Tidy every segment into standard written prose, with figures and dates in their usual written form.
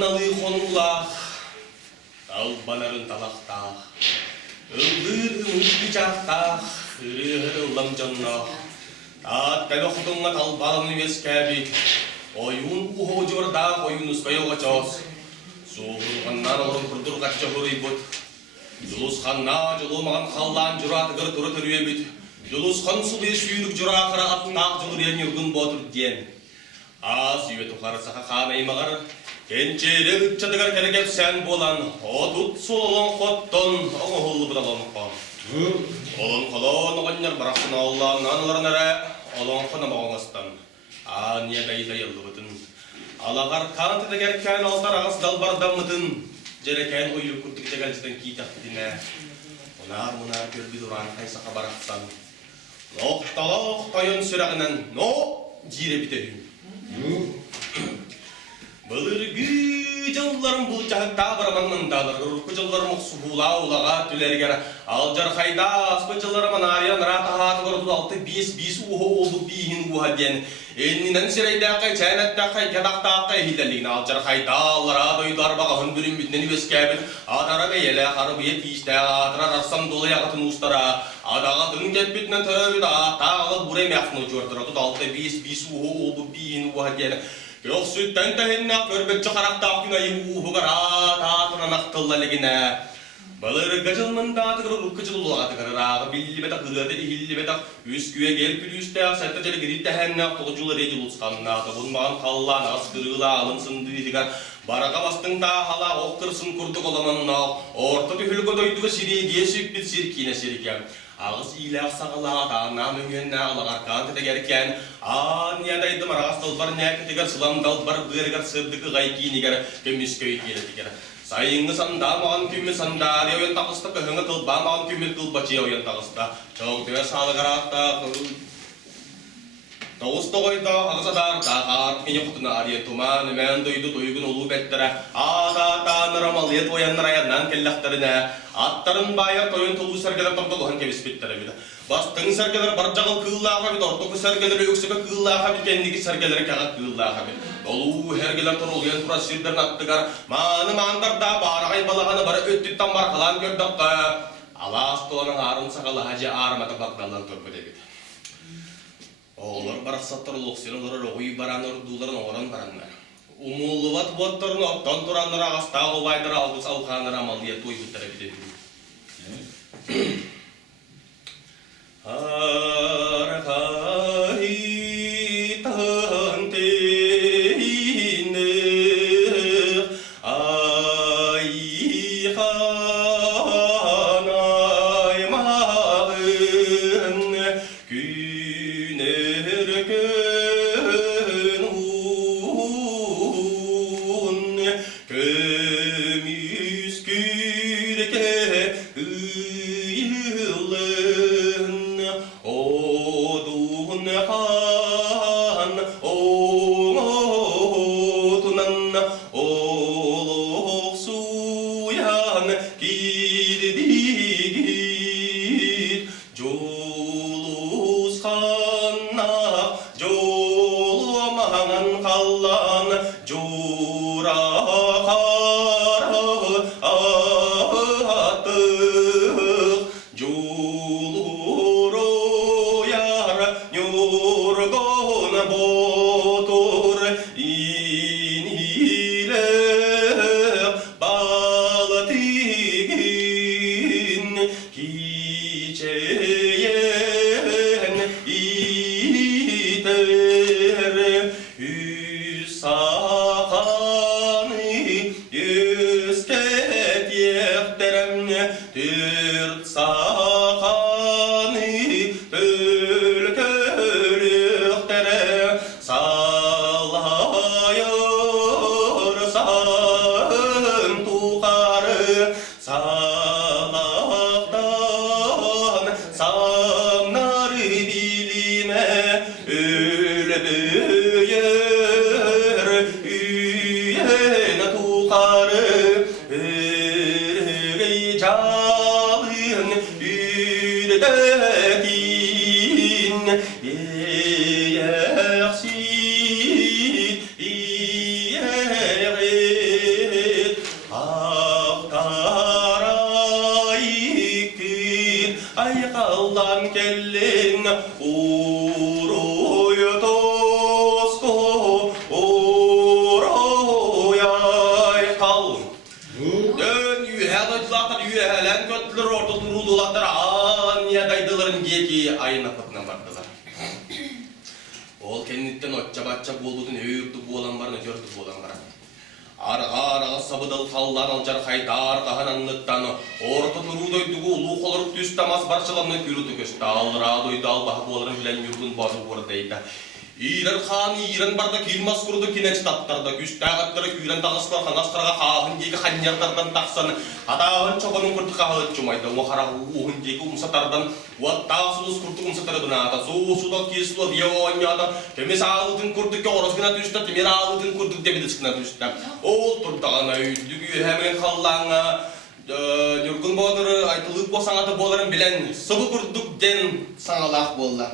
Annalı konulak, dalbanarın talaktağ, ıldır ımız bıçaktağ, hırı-hırıllam canna. Taat kebe kudunga talbalını veskabit, oyun uhocurda oyunus kayo kachos. Suhul kannan orun kurdur kaçça huribut. Julus kanna julumagan kallan jurat gır turu tırüyebit. Julus kan suli şuyuruk jurakara atnak juluriyen yurgun botur diyen. Az yüve tukar saka kanay magar. Kençere ütçadıgar kerekep sen bolan. Odut sulolon kotton oğul budalon kon. Olon kolon oğanyar bıraksın Allah'ın anıların ere. Olon kona mağangastan. Aniye gayda yıldı bıtın. Alağar kanatı da gerken altar ağız dalbardan mıtın. Jereken uyur kurtuk tegelciden kitak dine. Onar görbi duran kaysa kabaraksan. Loktalok toyun sürağınan no jire bitehim. Bılırgı jıllarım bu çahıkta baramanın dağlar. Rurku jıllarım suhula ulağa tülergere. Alcar haydas bu jıllarım anariyan rata hatı gordu altı bis uho oldu bihin uha diyen. Enninen sireydakay çaynattakay kadaktakay hilalliğine alcar haydallara doyudar bağın bürün bütneni veskabit. Adara beyele harbiye tişte adara rarsam dolu yakıtın ustara. Adaga dün ketbitnen töröbü da tağlı burem yakını uçurdur. Tut altı bis uho oldu bihin uha diyen. Yok sütten tehennak körbet çıkarakta günayı uğuğara tatına naktıllaligine. Balır gacılmın datıgırı rukıcılı atıgırı rağı billi betak hıgıdı ihilli betak üsküye gel külüste asaytta jeli giri tehennak toğuculu rejil uçkanna. Bunmağın kallan asgırıla alınsın düğüdigar. Baraka bastın da hala okırsın kurduk olamanına. Orta tühülgü doyduğu siri diye sübbit sirkine sirken. Ağız ilah sağla da namüngen ağlar kan tegerken an yadaydı maras dalbar ne teger sılam dalbar bırgar sırdıkı gayki niger kemisköy geletiger sayıngı sanda mağan kümmü sanda diyoyan takısta kahınga kılba mağan kümmü kılbaçı yoyan takısta çok tever sağlıgaratta Tavus toyda ağzadar dağar kenya kutuna arya tuman men doydu doygun ulu bettere ada tanrı maliyet oyanlar ayandan kellaktarına atların bayar toyun tolu sergeler topluğun kevis bittere bide bastın sergeler barcagal kıllağa bide ortoku sergeler yüksek kıllağa bide kendiki sergeler kaga kıllağa bide dolu hergeler toruluyan tura sirden attıgar manı mandar da barakay balağana bara öttütten bar kalan gördük alas toğanın arın sakalı hacı armata bakdalan törpüde bide Oğlar baraksatlar oluksiyonları roğuy baranlar duların oğran baranlar. Umuluvat botlarını optan turanlara ağasta oğaylara algıs alğanlara maliyet toy bittere bidedim. Harakahi tanteyne ayhanay mağın Ayaqallan kellin uruya tosko uruya kal. Dön yuhalaçlar yuhalan kötler orta durulular an ya daydıların geki ayın apatına bardılar. Ol kenditten otça batça boludun öğürdü bolan barına gördü bolan barına. Arga sabıdal kallan alcar haydar kahananlıktan orta turudoydugu ulu koloruk düstamaz barçalanı yürüdü köşte alra doydu albahı boların bilen yurdun bazı buradaydı. İran Khan İran barda kilmas kurdu kineç tattarda güç dağıtları küren dağıslar kanastarga kahın geki hanyarlardan taksan adağın çobanın kurdu kahı cumaydı o hara uhun geki umsatardan vattağsız kurdu umsatarı binada soğusuda kislo diyavanyada temiz ağıtın kurdu ki orasına düştü temir ağıtın kurdu debidisine düştü o turdağına üydügü hemen kallağına Yurgun boğduru aytılık boğsanatı boğların bilen sıvı kurduk den sanalak boğlar.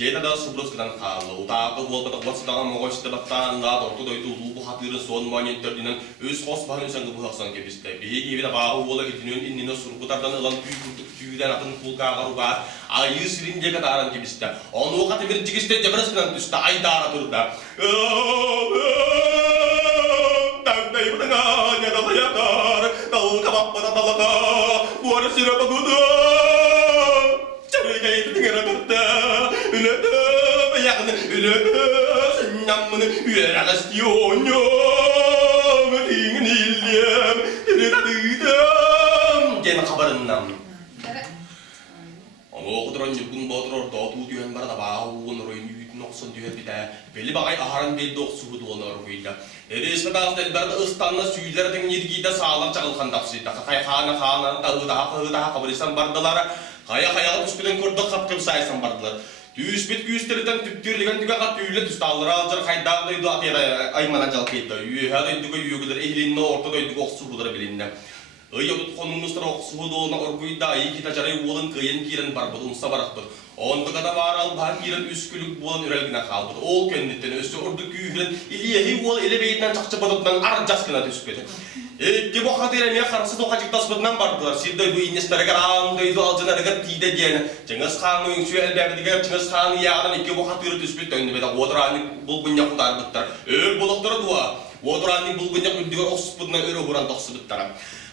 Jeda da subros kan kalau ta ko bol patak wats da mo gos tabatan da to do itu lu hatir son manyen terdinan us khos ban sang bu haksan ke biste bi gi da ba ho la itinion in no sur putar dan lan tu dan akan pul ka garuba ayu sirin je ka taran ke biste ono ka te mir jigiste jabras kan tu sta ai da tur da tak dai banga nya da ya kar tau ka ba halaka bu ara sıra bakıda çarıga yettiğine kadar ülede yakını ülede senamını üyere istiyornyum dingin illem tıdıdım gene haberindem Oğudran yılgın boğdur doğduğu düğün barada bağıvın röyün yüğütün oksun düğün bide belli bağay aharan belli oksuğu doğunar röyüyle Resmi dağızda elberde ıstanla süyülerden yedgide sağlar çağılkan dapsıydı Kaya khana daha kabarisan bardalara Kaya tüspeden kurda kapkım sayısan bardalar Tüspet güçlerden tüptürlügen tüge kat tüyle tüstalları alcar kaydağdaydı atıyla aymanan calkıydı Yühada düge yügüler ehlinne ortadaydı oksuğuları bilinne Öyle konumuzda oksuğu doğuna orguyda ayı kitacarayı olun kıyın kiren barbadı unsa baraktır. Onda kadar var al bahar kiren üskülük bulan ürelgine kaldı. Ol kenditten üstü ordu küyüren iliyehi ol ele beytinden çakça badıktan arcaskına tüspedi. Ki bu kadiremeye karşı dokacık tasbıdından bardılar. Sirde bu innestere garandaydı alcıları gar tide diyene. Cengiz Khan'ın ünsü elbette gel Cengiz Khan'ın yağdan iki bu kadirı tüspedi önde beda odrani bulgunya kudar bıttar. Öl bulukları dua. Odrani bulgunya kudigar oksuspuduna öre huran toksubuttar.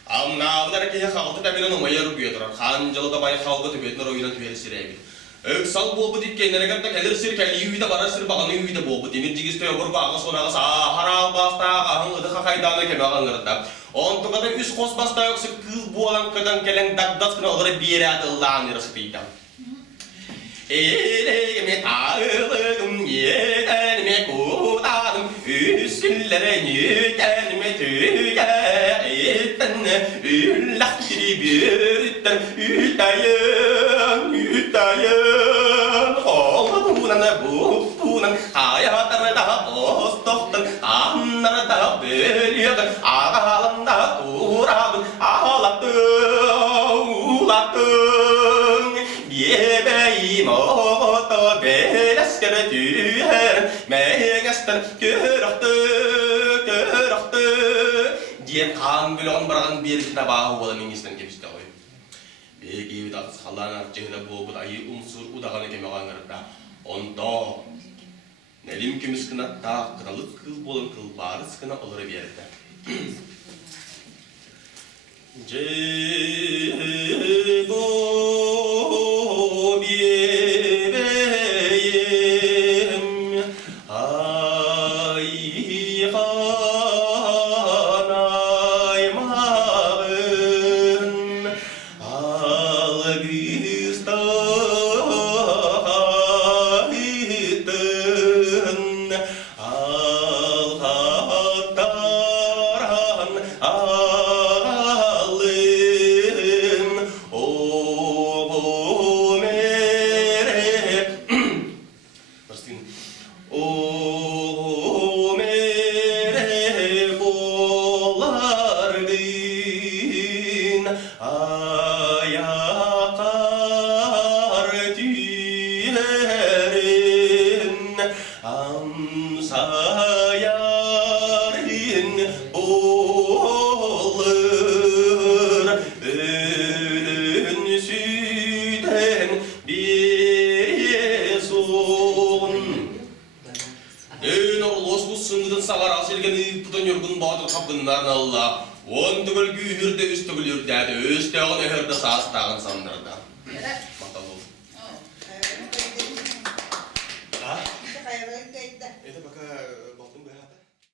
Amna budar ki halkı tabilen umayar güyedrar. Kancalı da bay halkı tübetler oylan tüyeri sireydi. Öksal boğbu dik kendine kadar gelir sir keli yüyde barar sir bağını yüyde boğbu. Demir cigiste yobur bağı sonağı sahara basta ahın ıdıka kaydağına kemağın ırda. Ontu kadar üst kos basta yoksa kız bu olan kadar gelen dagdaskına oları bir yere adılağın yarısıdıydı. Eleme ağılığım yedenme kudadım Üsküllere nüdenme tügetten Üllaktiri büritten Ütayan Olmadunan bupunan Hayatlarda bostoktan Anlarda bölüyordun Ağalanda uğradın Ağlattın Uğlattın Yebeğim oto beleskere tüher Meğestten körüktü Diyen kan bilon bırakın bir içine bağı olan ingisten gebiste koy Begi udak sallanar cehde bu budayı unsur udağını kemeğen ırda Onda Nelim kemiskına ta kralık kıl bolun kıl barı sıkına olur bir yerde Cebo bebeğim ay hanaymağın algıstaydın alhataran Amsayarin olur ölün süden bir son Dön oğuz bu sınıdın sağar asilgen ıpıdan yorgun bağdır kapınlarına Allah On tügül gühürde üst tügül ürdədi Östağın öhürde sağыстağın sandırdı Matal ol Ede baka